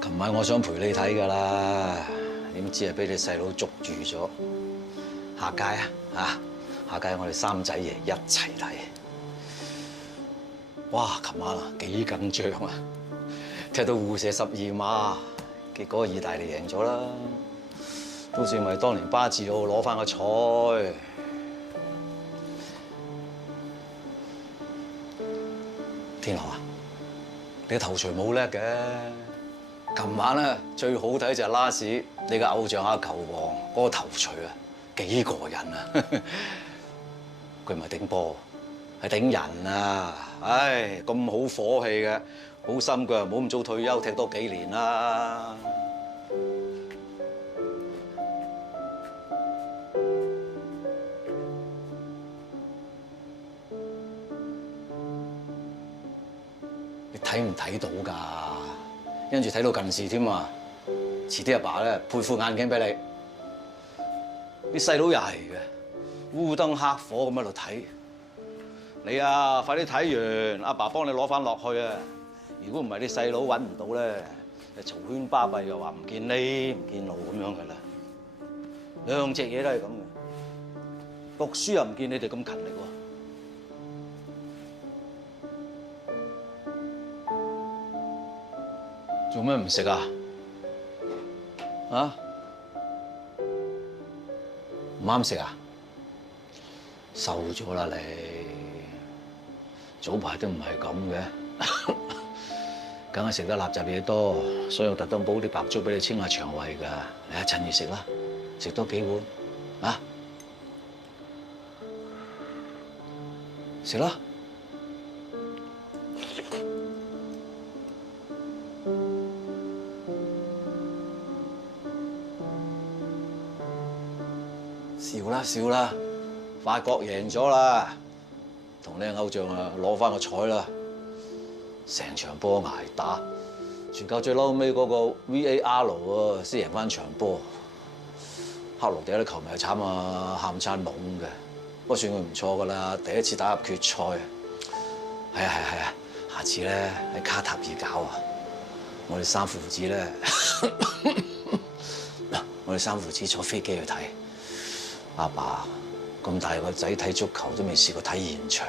琴晚我想陪你睇㗎啦，點知係俾你細佬捉住咗。下屆下屆我哋三仔爺一齊睇。哇！琴晚幾緊張啊，踢到互射12碼，結果意大利贏咗啦，都算為當年巴治奧攞翻個彩。天河啊，你頭槌冇叻嘅。琴晚咧最好睇就係拉屎，你嘅偶像球王嗰個頭槌啊，幾過癮啊！佢唔係頂波，係頂人啊！唉，咁好火氣嘅，好心腳，唔好咁早退休，踢多幾年啦。你睇唔睇到㗎？跟住睇到近視添啊！遲啲阿爸咧配副眼鏡俾你。啲細佬又係嘅，烏燈黑火咁喺度睇。你啊，快啲睇完，阿爸幫你攞翻落去啊！如果唔係，啲細佬揾唔到咧，就嘈喧巴閉又話唔見你唔見路咁樣㗎啦。兩隻嘢都係咁嘅，讀書又唔見你哋咁勤力喎。做咩唔食啊？啊？唔啱食啊？瘦咗啦你，早排都唔係咁嘅，梗係食得垃圾嘢多，所以我特登煲啲白粥俾你清下腸胃㗎。你趁熱食啦，食多幾碗啊！食啦！笑啦！法國贏咗啦，同你偶像啊攞翻個彩啦，成場波捱打，全靠最嬲尾嗰個 VAR 喎先贏翻場波。克羅地亞啲球迷係慘啊，喊餐懵嘅，不過算佢唔錯㗎啦，第一次打入決賽。係啊，下次咧喺卡塔爾搞啊，我哋三父子咧，我哋三父子坐飛機去睇。阿爸咁大個仔睇足球都未試過睇現場。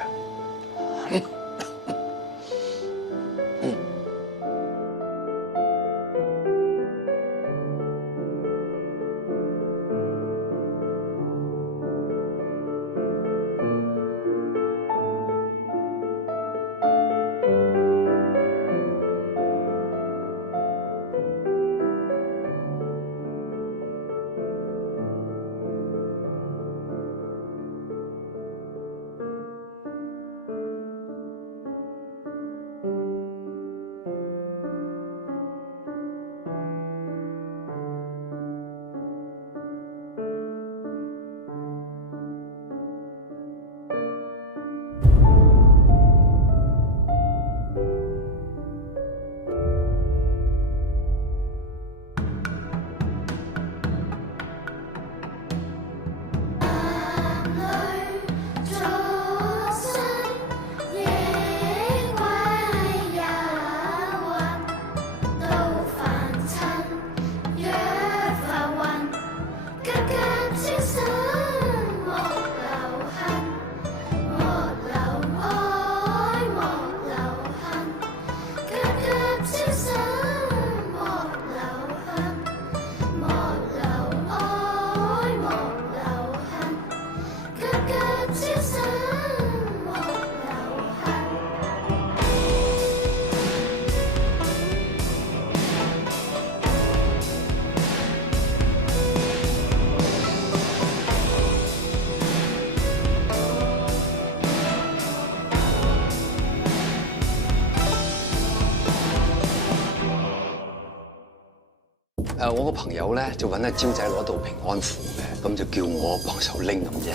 我個朋友咧就揾阿招仔攞到平安符嘅，咁就叫我幫手拎咁啫。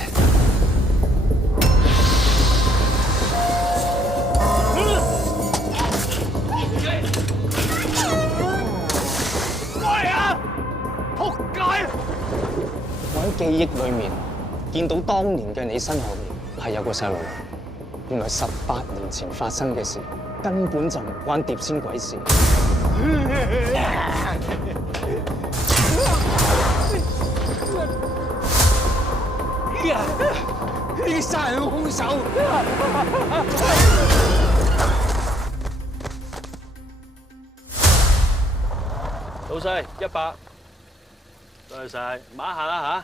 喂啊！仆街！我喺記憶裏面見到當年嘅你身後面係有個細路，原來18年前發生嘅事根本就唔關碟仙鬼事。呢個殺人兇手！老細100，多謝晒，慢行啦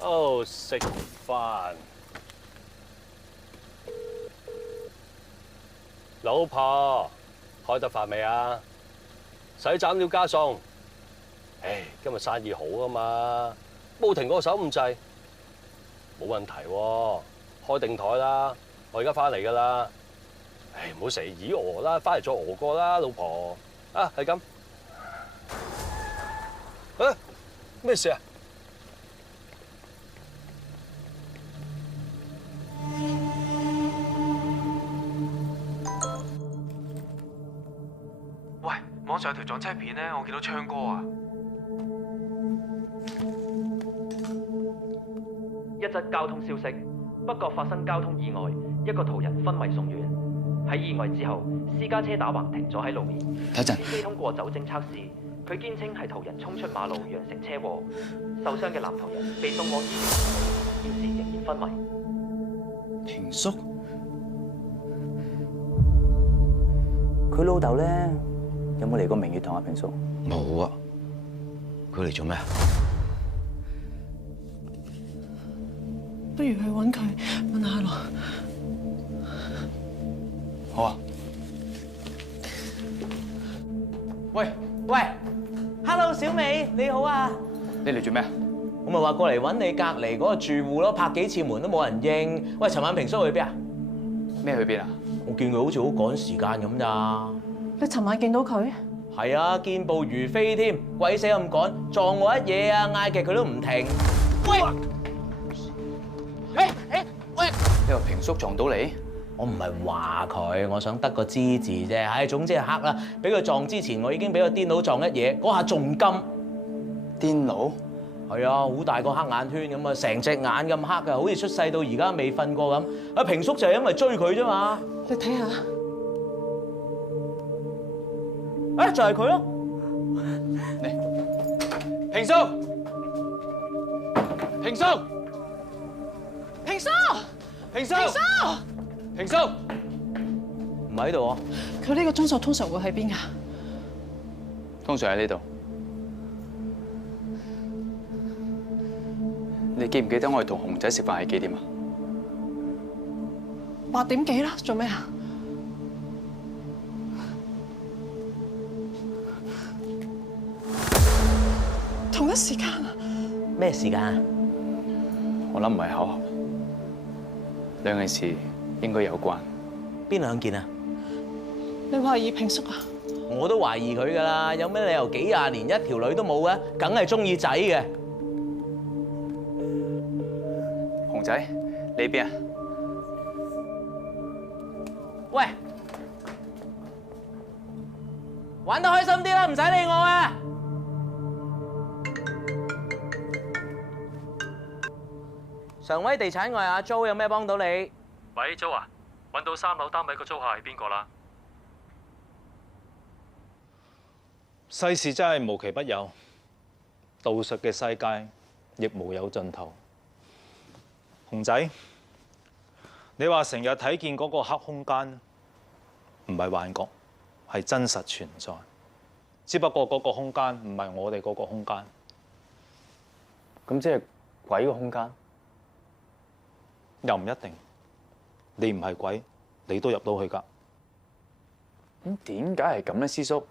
嚇。哦，食飯。老婆，開得飯未啊？使斬料加餸。唉，今日生意好啊嘛，冇停過手咁滯，冇問題喎。開定台啦，我而家翻嚟㗎啦。唉，唔好成日以餓啦，翻嚟再餓過啦，老婆。啊，係咁。啊，咩事啊？喂，網上有條撞車片咧，我見到昌哥啊！一則交通消息，北角發生交通意外，一個途人昏迷送院。喺意外之後，私家車打橫停咗喺路面。睇陣，司機通過酒精測試，佢堅稱係途人衝出馬路釀成車禍。受傷嘅男途人被送往醫院，現時仍然昏迷。平叔，佢老豆咧有冇嚟過明月堂啊？平叔冇啊，佢嚟做咩啊？不如去揾佢問下咯。好啊。喂 ，Hello 小美，你好啊！你嚟做咩啊？我咪話過嚟揾你隔離嗰個住戶咯，拍幾次門都冇人應。喂，尋晚平叔去邊啊？咩去邊啊？我見佢好似好趕時間咁咋。你尋晚見到佢？係啊，健步如飛添，鬼死咁趕，撞我一嘢啊！嗌極佢都唔停。喂！喂！你話平叔撞到你？我唔係話佢，我想得個知字啫。唉，總之係黑啦。俾佢撞之前，我已經俾個癲佬撞一嘢，嗰下仲金。癲佬？係啊，好大個黑眼圈咁啊，成隻眼咁黑嘅，好似出世到而家未瞓過咁。阿平叔就係因為追佢啫嘛。你睇下，誒，就係佢咯。平叔！平叔！平叔，平叔！平叔，平叔！唔喺度啊！佢呢個鐘數通常會喺邊㗎？通常喺呢度。你記唔記得我哋同熊仔食飯係幾點啊8點幾啦，做咩啊？同一時間啊？咩時間啊？我諗唔係巧合，兩件事應該有關。邊兩件啊？你懷疑平叔啊？我都懷疑佢㗎啦，有咩理由幾廿年一條女都冇嘅？梗係中意仔嘅。熊仔，你邊啊？喂，玩得開心啲啦，唔使理我啊！常威地產，我係阿 Jo，有咩幫到你？喂，Jo啊，揾到3樓單位個租客係邊個啦？世事真係無奇不有，道術嘅世界亦無有盡頭。熊仔，你話成日睇見嗰個黑空間，唔係幻覺，係真實存在。只不過嗰個空間唔係我哋嗰個空間。咁即係鬼個空間？又唔一定。你唔係鬼，你都入到去㗎。咁點解係咁咧，師叔？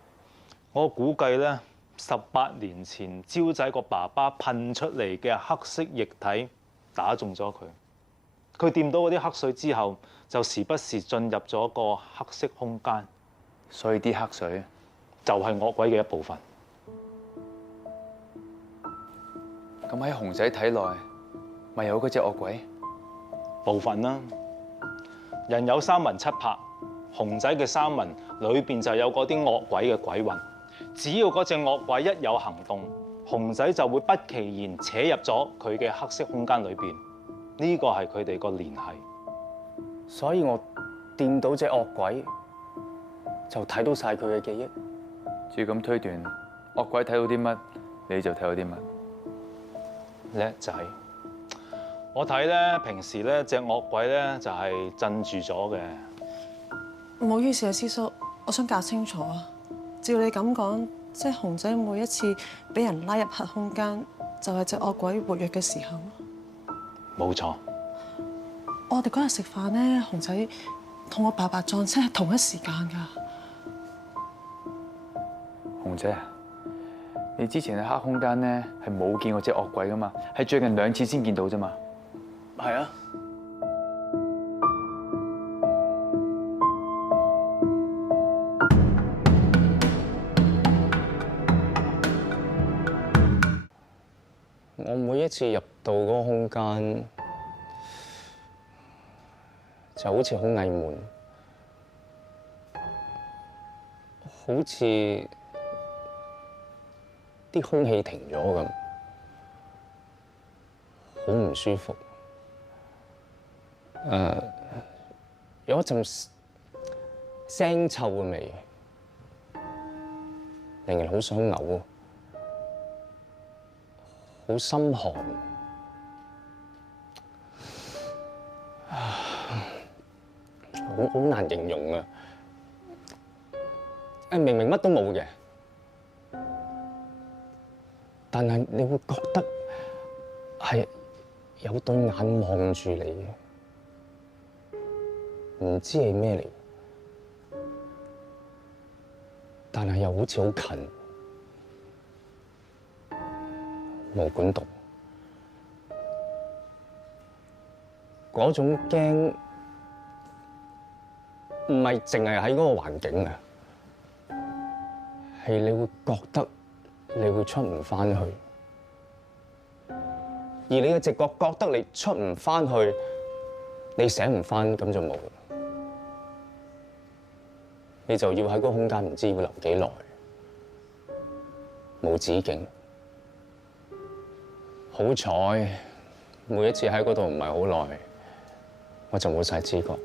我估計咧，18年前招仔個爸爸噴出嚟嘅黑色液體打中咗佢。佢掂到嗰啲黑水之後，就時不時進入咗個黑色空間。所以啲黑水就係惡鬼嘅一部分。咁喺熊仔體內，咪有嗰隻惡鬼？部分啦。人有3魂7魄，熊仔嘅3魂裏邊就有嗰啲惡鬼嘅鬼魂。只要嗰隻惡鬼一有行動，熊仔就會不其然扯入咗佢嘅黑色空間裏邊。呢個係佢哋個聯繫。所以我掂到隻惡鬼，就睇到晒佢嘅記憶。照咁推斷，惡鬼睇到啲乜，你就睇到啲乜。叻仔，我睇咧平時咧隻惡鬼咧就係鎮住咗嘅。唔好意思啊，師叔，我想搞清楚啊。照你咁講，即係熊仔每一次俾人拉入黑空間，就係隻惡鬼活躍嘅時候。冇錯。我哋嗰日食飯咧，熊仔同我爸爸撞車係同一時間㗎。紅姐，你之前喺黑空間咧係冇見過隻惡鬼噶嘛？係最近2次先見到啫嘛。係啊。我每一次入到嗰個空間，就好似好翳悶，好似啲空氣停咗咁，好唔舒服。有一陣腥臭嘅味，令人好想嘔，好心寒。好難形容啊！明明乜都冇嘅，但係你會覺得係有對眼望住你嘅，唔知係咩嚟，但係又好似好近，毛管戙，嗰種驚。唔係淨係喺嗰個環境啊，係你會覺得你會出唔返去，而你嘅直覺覺得你出唔返去，你醒唔返，咁就冇，你就要喺嗰個空間唔知要留幾耐，冇止境。好彩每一次喺嗰度唔係好耐，我就冇晒知覺。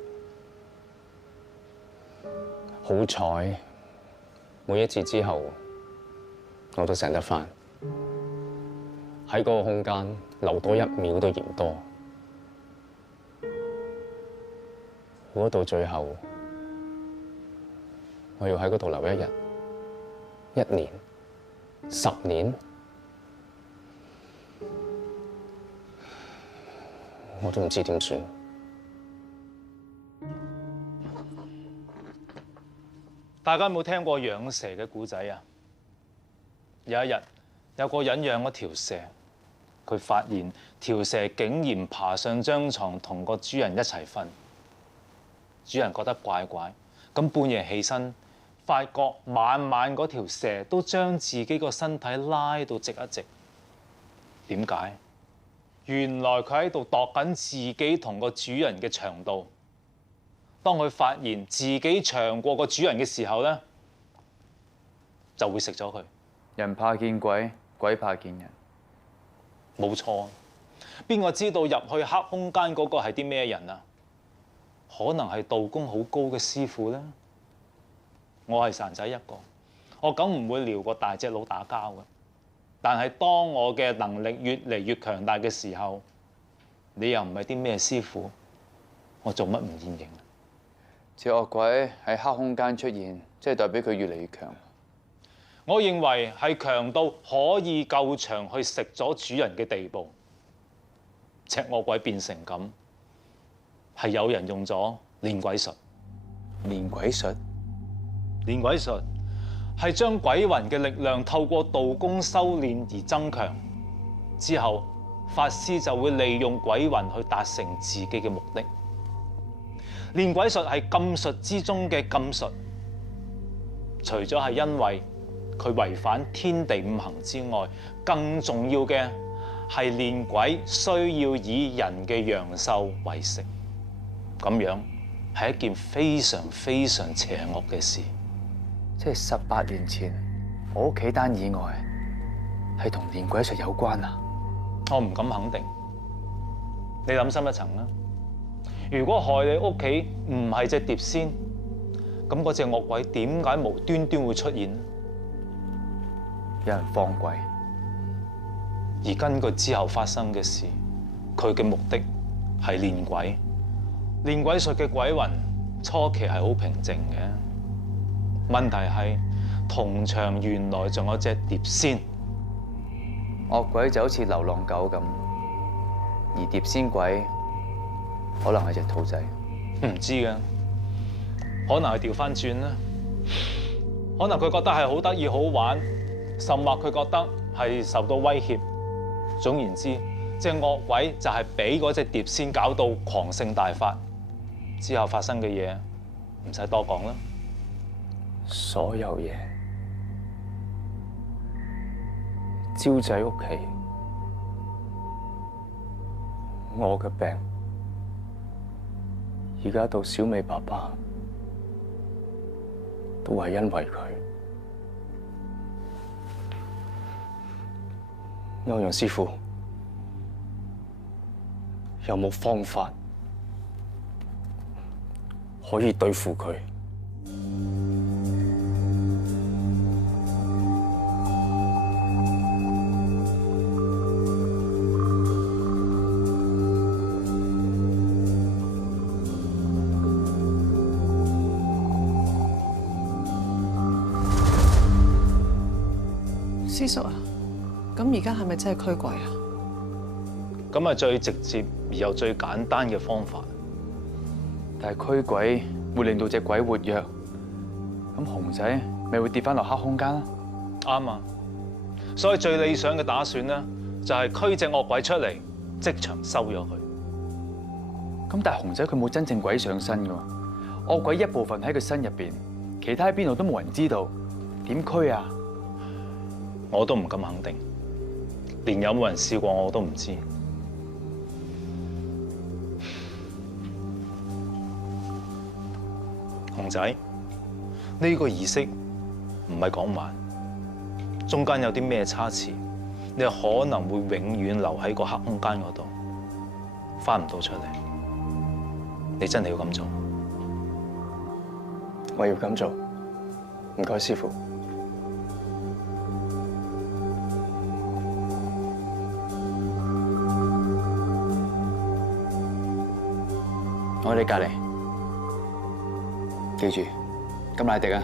好彩，每一次之後，我都醒得返。喺嗰個空間留多1秒都嫌多。如果到最後，我要喺嗰度留1日、1年、10年，我都唔知點算。大家有冇聽過養蛇嘅故仔啊？有一日，有個人養咗條蛇，佢發現條蛇竟然爬上張床同個主人一齊瞓。主人覺得怪怪，咁半夜起身，發覺晚晚嗰條蛇都將自己個身體拉到直一直。點解？原來佢喺度度緊自己同個主人嘅長度。當佢發現自己長過個主人嘅時候咧，就會食咗佢。人怕見鬼，鬼怕見人。冇錯。邊個知道入去黑空間嗰個係啲咩人啊？可能係道功好高嘅師傅咧。我係孱仔一個，我梗唔會撩個大隻佬打交嘅。但係當我嘅能力越嚟越強大嘅時候，你又唔係啲咩師傅，我做乜唔現形？隻惡鬼喺黑空間出現，即係代表佢越嚟越強。我認為係強到可以夠長去食咗主人嘅地步。隻惡鬼變成咁，係有人用咗練鬼術。練鬼術？練鬼術係將鬼魂嘅力量透過道功修練而增強，之後法師就會利用鬼魂去達成自己嘅目的。練鬼術係禁術之中嘅禁術，除咗係因為佢違反天地5行之外，更重要嘅係練鬼需要以人嘅陽壽為食，咁樣係一件非常非常邪惡嘅事。即係18年前，我屋企單意外係同練鬼術有關啊？我唔敢肯定，你諗深一層啦。如果害你屋企唔係隻碟仙，咁嗰隻惡鬼點解無端端會出現呢？有人放鬼，而根據之後發生嘅事，佢嘅目的係練鬼。練鬼術嘅鬼魂初期係好平靜嘅，問題係銅牆原來仲有隻碟仙。惡鬼就好似流浪狗咁，而碟仙鬼可能係隻兔仔。唔知嘅，可能係調翻轉啦。可能佢覺得係好得意好玩，甚或佢覺得係受到威脅。總言之，隻惡鬼就係俾嗰隻碟仙搞到狂性大發，之後發生嘅嘢唔使多講啦。所有嘢，招仔屋企，我嘅病，而家到小美爸爸，都係因為佢。歐陽師傅，有冇方法可以對付佢？師叔啊，咁而家係咪真係驅鬼啊？咁係最直接而又最簡單嘅方法。但係驅鬼會令到隻鬼活躍，咁熊仔咪會跌翻落黑空間啦。啱啊！所以最理想嘅打算咧，就係驅隻惡鬼出嚟，即場收咗佢。咁但係熊仔佢冇真正鬼上身㗎喎，惡鬼一部分喺佢身入邊，其他喺邊度都冇人知道，點驅啊？我都唔敢肯定，連有冇人試過我都唔知。熊仔，呢個儀式唔係講玩，中間有啲咩差池，你可能會永遠留喺個黑空間嗰度，翻唔到出嚟。你真係要咁做？我要咁做，唔該師傅。我哋隔離，記住，甘迺迪啊，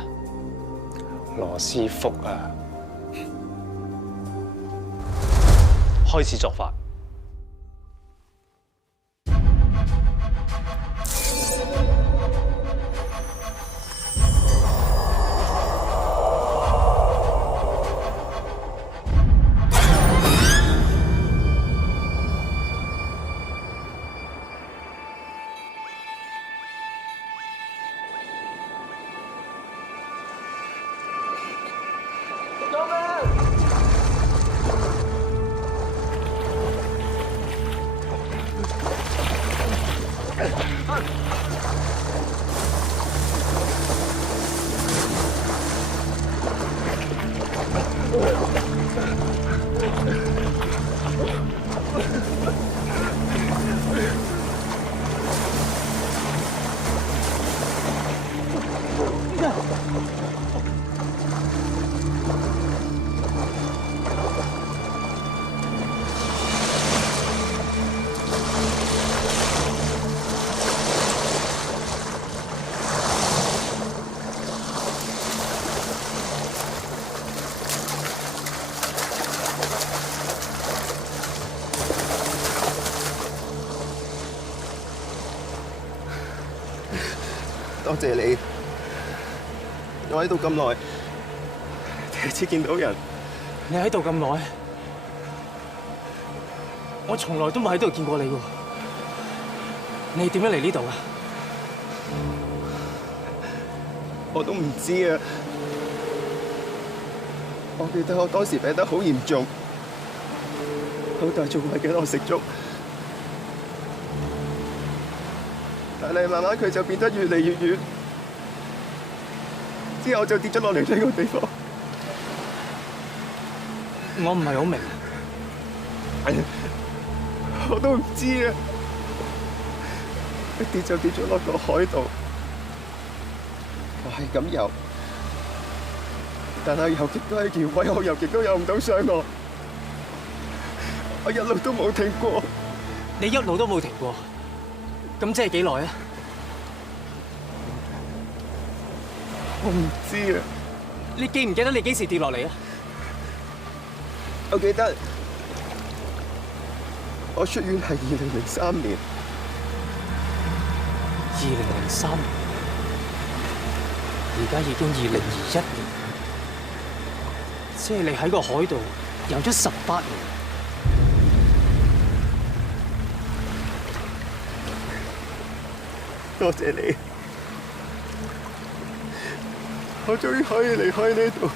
羅斯福啊，開始作法。多謝你，我喺度咁耐，第一次見到人。你喺度咁耐，我從來都冇喺度見過你喎。你點樣嚟呢度啊？我都唔知啊。我記得我當時病得好嚴重，老豆仲係叫我食粥。但係慢慢佢就變得越嚟越遠，之後就跌咗落嚟呢個地方。我唔係好明，我都唔知啊！一跌就跌咗落個海度，我係咁游，但係游極都係橋位，我游極都游唔到上岸。我一路都冇停過。你一路都冇停過，咁即係幾耐啊？我唔知啊。你記唔記得你幾時跌落嚟啊？我記得我出院係2003年。2003年，而家已經2021年，即係你喺個海度游咗18年。多謝你，我終於可以離開呢度。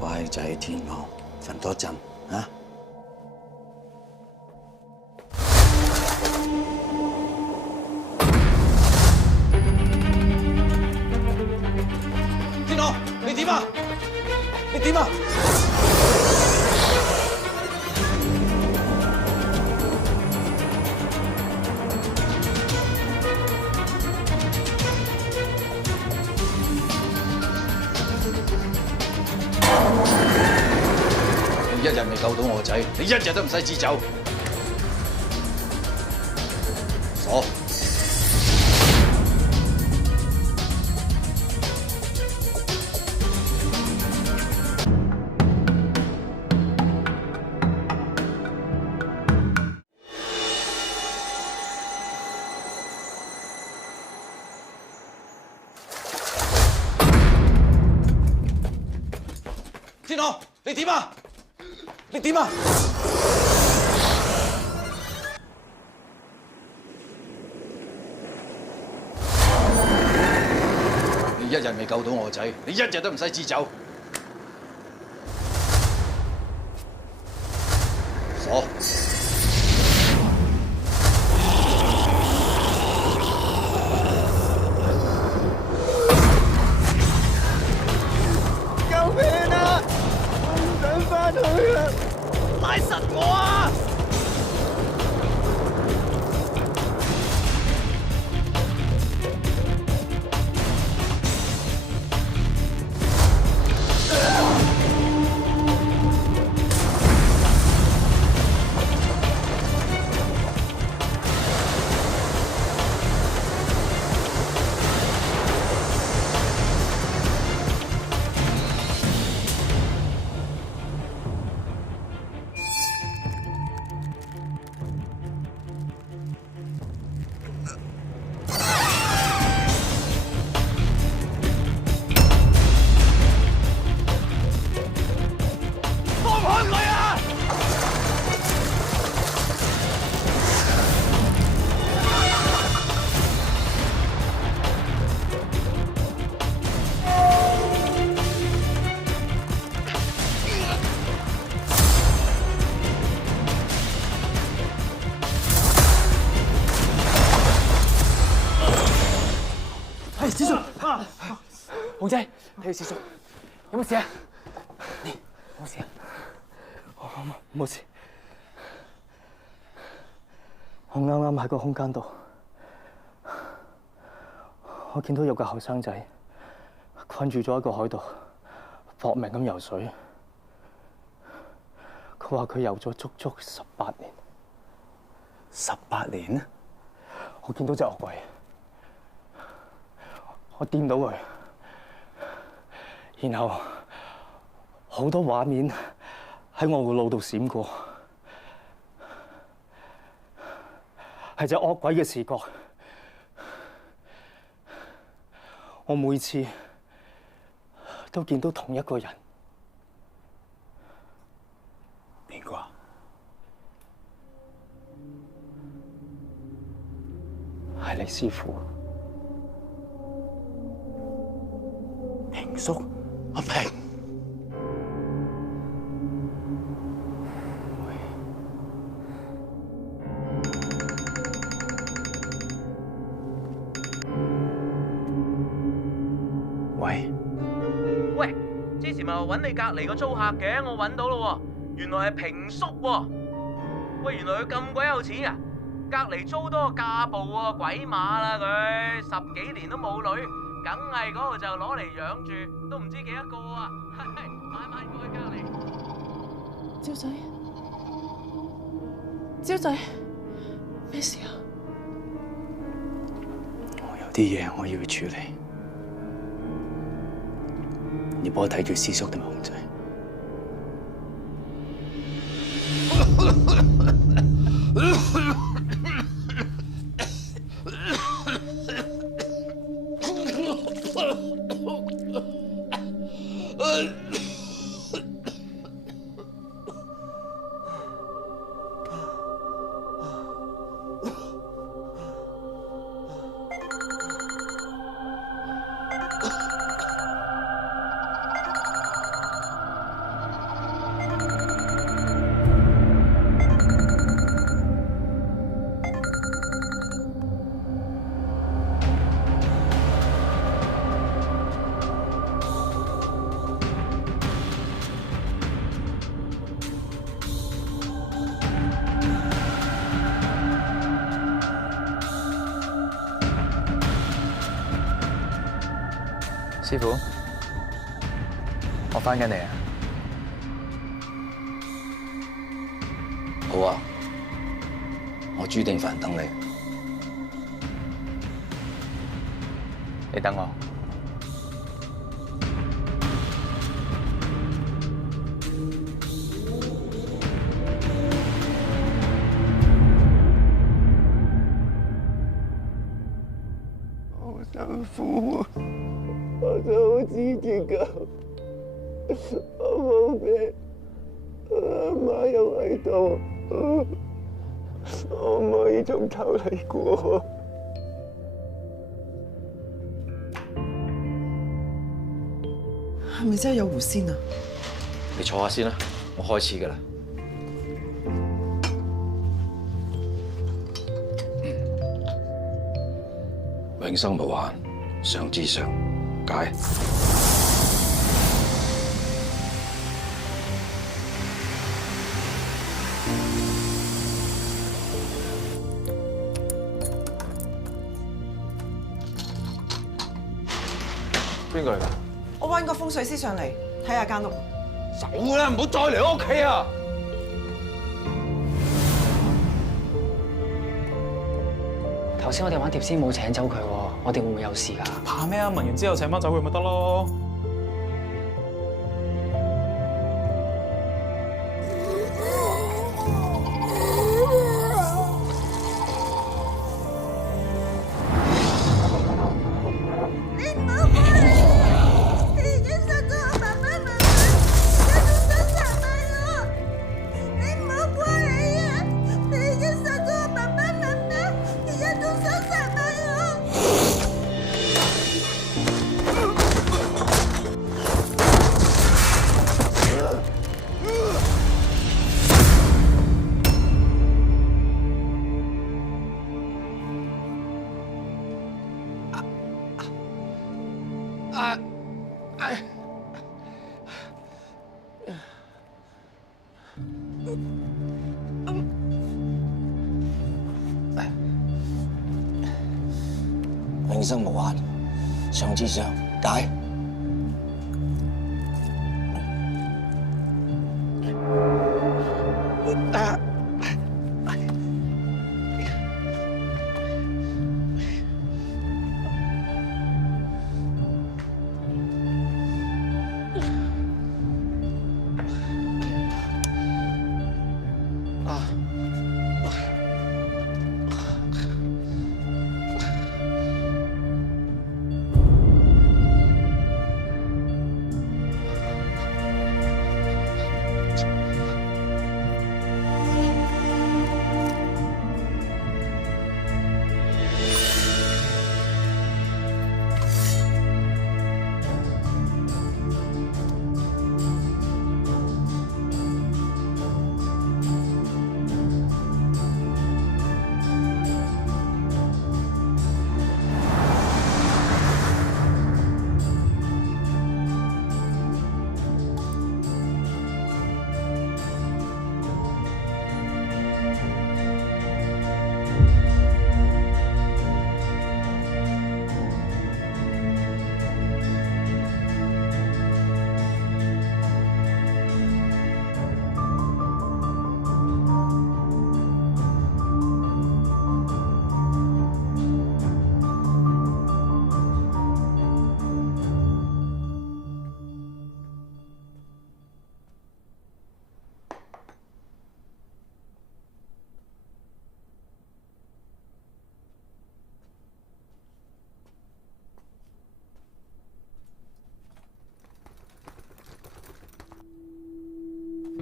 乖仔天鵝，瞓多陣啊！天鵝，你點啊？你點啊？你一日未救到我仔，你一日都唔使自走。傻！天鵝，你點啊？你點啊？你一日未救到我仔，你一日都唔使自走。傻！救命啊！我唔想返去啦！拉實我啊！係，子叔啊！紅仔，睇下子叔有冇事啊？你冇事啊？我冇事。我啱啱喺個空間度，我見到有個後生仔困住咗喺個海度，搏命咁游水。佢話佢游咗足足18年。18年？我見到隻惡鬼。我掂到佢，然後好多畫面喺我個腦度閃過，係隻惡鬼嘅視覺。我每次都見到同一個人。邊個啊？係你師傅。平叔，阿平，位。喂，之前咪話揾你隔離個租客嘅，我揾到咯喎，原來係平叔喎。喂，原來佢咁鬼有錢啊！隔離租多個架步喎，鬼馬啦佢，10幾年都冇女，梗係嗰度就攞嚟養住，都唔知幾多個啊！晚晚過去隔離。招仔，招仔，咩事啊？我有啲嘢我要去處理，你幫我睇住師叔同埋熊仔。師傅，我返緊嚟啊！好啊，我煮定飯等你。你等我。好辛苦啊！我真係好支持㗎，我冇病，阿媽又喺度，我唔可以從頭嚟過。係咪真係有狐仙啊？你坐下先啦，我開始㗎啦。永生無限，上至上，解。邊個嚟㗎？我揾個風水師上嚟睇下間屋。走啦，唔好再嚟我屋企啊！頭先我哋玩碟仙冇請走佢喎，我哋會唔會有事㗎？怕咩啊？問完之後請翻走佢咪得咯。永生無限，上至上，解。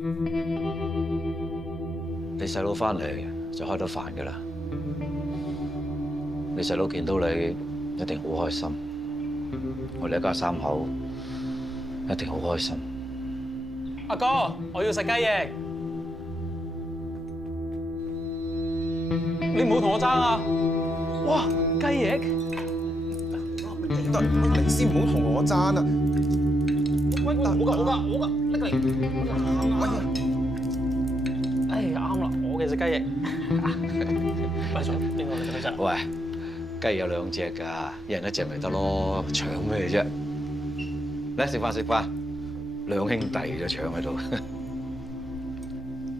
你細佬翻嚟就開得飯㗎啦。你細佬見到你一定好開心，我哋一家三口一定好開心。阿哥，我要食雞翼，你唔好同我爭啊！哇，雞翼！你先唔好同我爭啊！喂，我㗎，拎嚟。哎，啱啦，我嘅隻雞翼。咪咗，邊個你隻？喂，雞有兩隻㗎，一人一隻咪得咯，搶咩啫？嚟食飯，兩兄弟就搶喺度。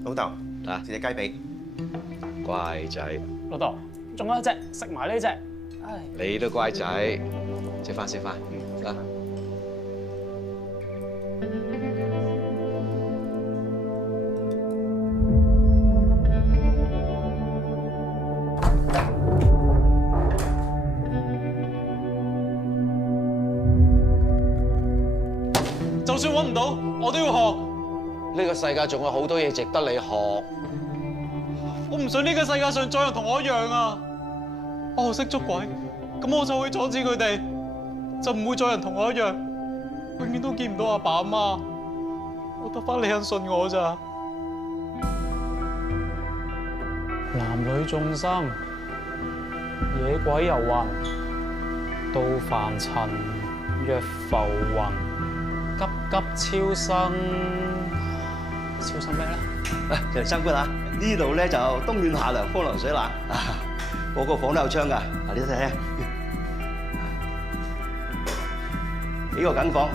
老豆，啊，食隻雞髀。乖仔。老豆，仲有一隻，食埋呢隻。唉，你都乖仔，食飯，啦。就算揾唔到，我都要學。呢個世界仲有好多嘢值得你學。我唔想呢個世界上再有人同我一樣啊！我學識捉鬼，咁我就會阻止佢哋，就唔會再有人同我一樣，永遠都見唔到阿爸阿媽。我得翻你肯信我咋？男女眾生，野鬼遊魂，到凡塵若浮雲，急急超生，超生咩咧？就嚟參觀下，呢度咧就冬暖夏涼，風涼水冷，個個房都有窗㗎。你睇睇，幾個緊房。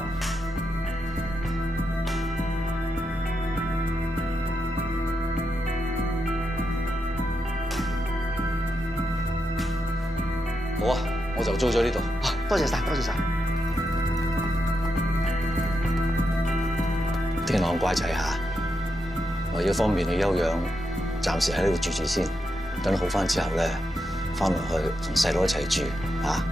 好啊，我就租咗呢度。多謝晒，多謝晒。天朗乖仔嚇，為咗方便你休養，暫時喺呢度住先。等你好翻之後咧，翻落去同細佬一齊住嚇。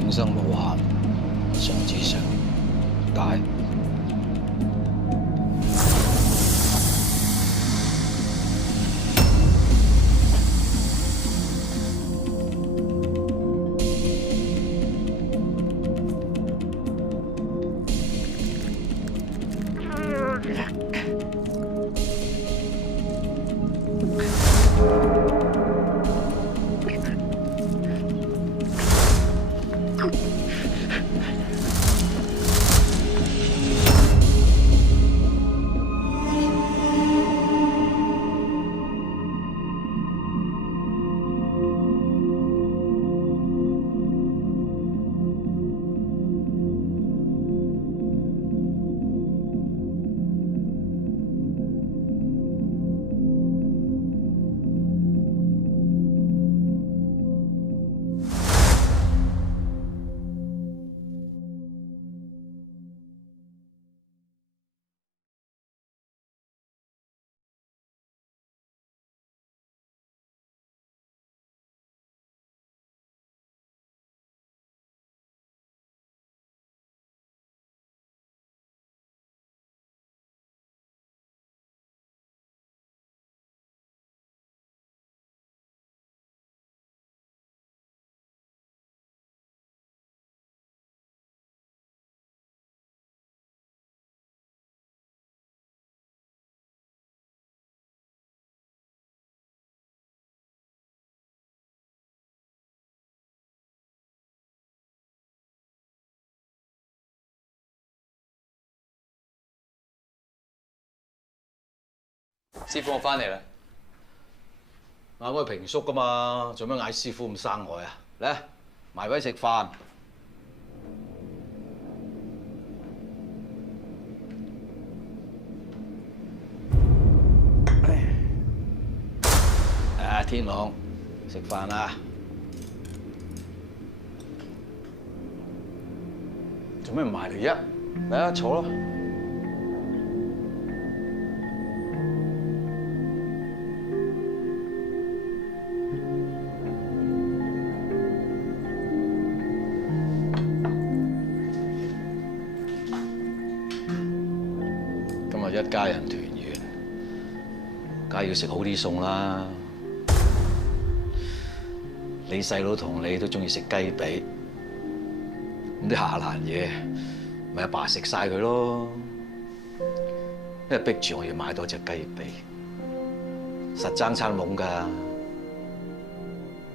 永生無限，常至常解。師傅，我翻嚟啦！嗌我係平叔噶嘛，做咩嗌師傅咁生我啊？嚟，埋位食飯。天朗食飯啦！做咩唔埋嚟啫？嚟啊，坐咯！今日一家人團圓，梗係要食好啲餸啦！你細佬同你都中意食雞髀，咁啲下欄嘢咪阿爸食晒佢咯。因為逼住我要買多隻雞髀，實爭餐懵㗎。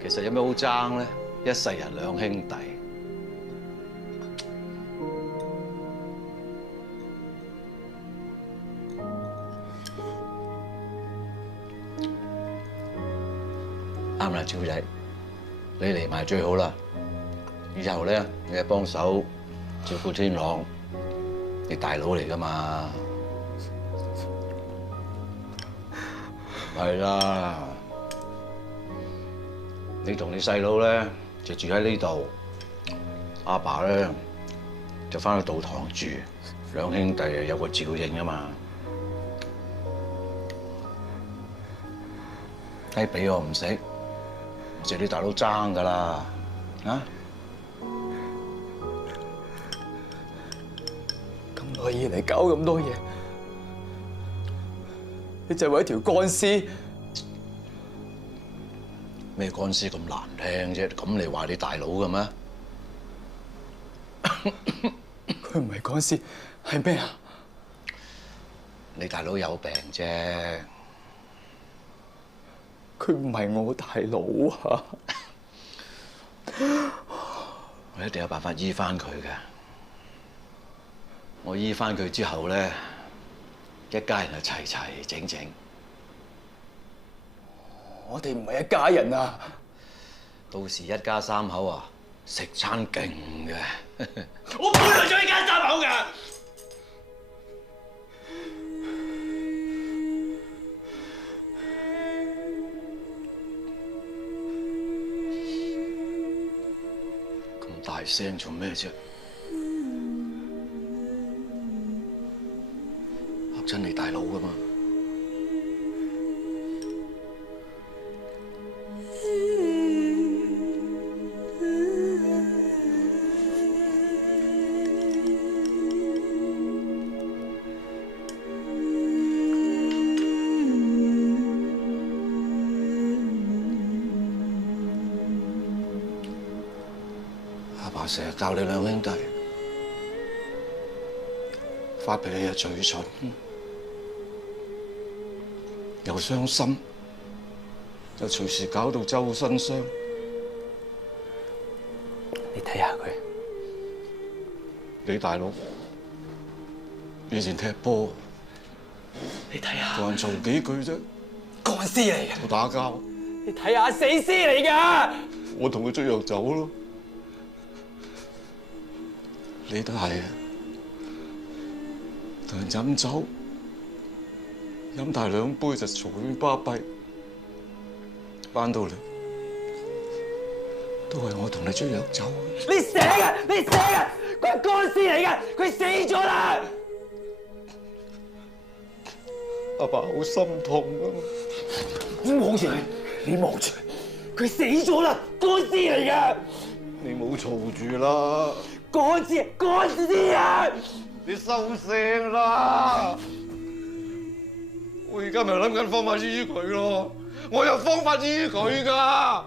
其實有咩好爭咧？一世人兩兄弟。啱啦，超仔。你嚟埋最好啦！以後咧，你係幫手照顧天朗，你大佬嚟噶嘛？係啦，你同你細佬咧就住喺呢度，阿爸咧就翻去道堂住，兩兄弟有個照應啊嘛。雞髀我唔食。食你大佬爭㗎啦，啊！咁耐以嚟搞咁多嘢，你就係為一條乾屍？咩乾屍咁難聽啫？咁你話你大佬嘅咩？佢唔係乾屍，係咩啊？你大佬有病啫。佢唔係我大佬啊！我一定有辦法醫翻佢嘅。我醫翻佢之後咧，一家人就齊齊整整。我哋唔係一家人啊！到時一家三口啊，食餐勁嘅。我本來就一家三口㗎。大聲做咩啫？嚇親你大佬㗎嘛？成日教你兩兄弟發脾氣又嘴蠢，又傷心，又隨時搞到周身傷。你睇下佢，你大佬以前踢波，你睇下，同人嘈幾句啫，乾屍嚟嘅，我打交，你睇下死屍嚟㗎，我同佢追藥走咯。你都係啊！同人飲酒，飲大2杯就嘈喧巴閉，翻到嚟都係我同你追藥走。你寫嘅，你寫嘅，佢係乾屍嚟嘅，佢死咗啦！阿爸好心痛啊！你望住佢，你望住佢，佢死咗啦，乾屍嚟嘅。你冇嘈住啦！乾屍啊！你收聲啦！我而家咪諗緊方法醫佢咯，我有方法醫佢㗎。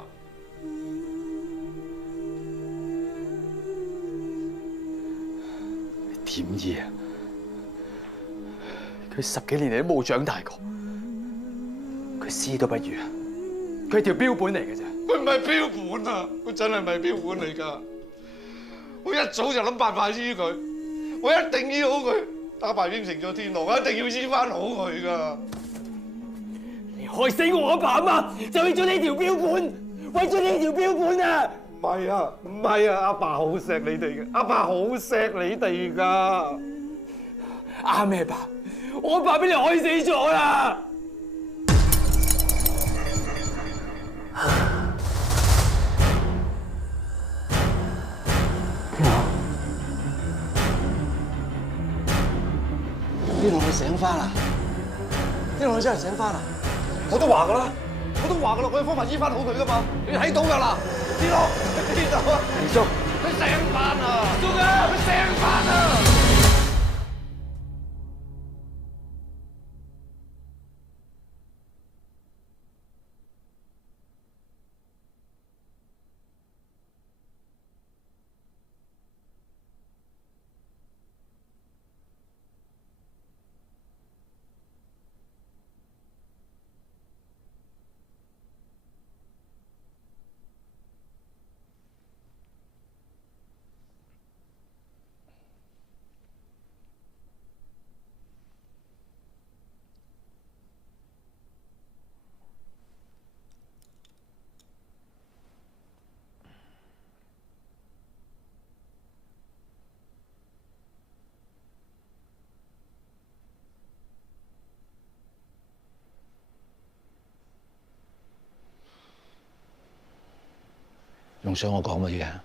點醫啊？佢10幾年嚟都冇長大過，佢屍都不如啊！佢係條標本嚟嘅啫。佢唔係標本啊！佢真係唔係標本嚟㗎。我一早就諗辦法醫佢，我一定醫好佢。打敗應承咗天狼，我一定要醫翻好佢㗎。你害死我阿爸阿媽，就為咗呢條標本，為咗呢條標本啊！唔係啊，唔係啊，阿爸好錫你哋嘅，阿爸好錫你哋㗎。啱咩爸？我阿爸俾你害死咗啦！呢度佢醒翻啦！呢度佢真係醒翻啦！我都話噶啦，我有方法醫翻好佢噶嘛，你睇到噶啦，知道？知道啊！二叔，佢醒翻啦！叔啊，佢醒翻啦！仲想我講乜嘢啊？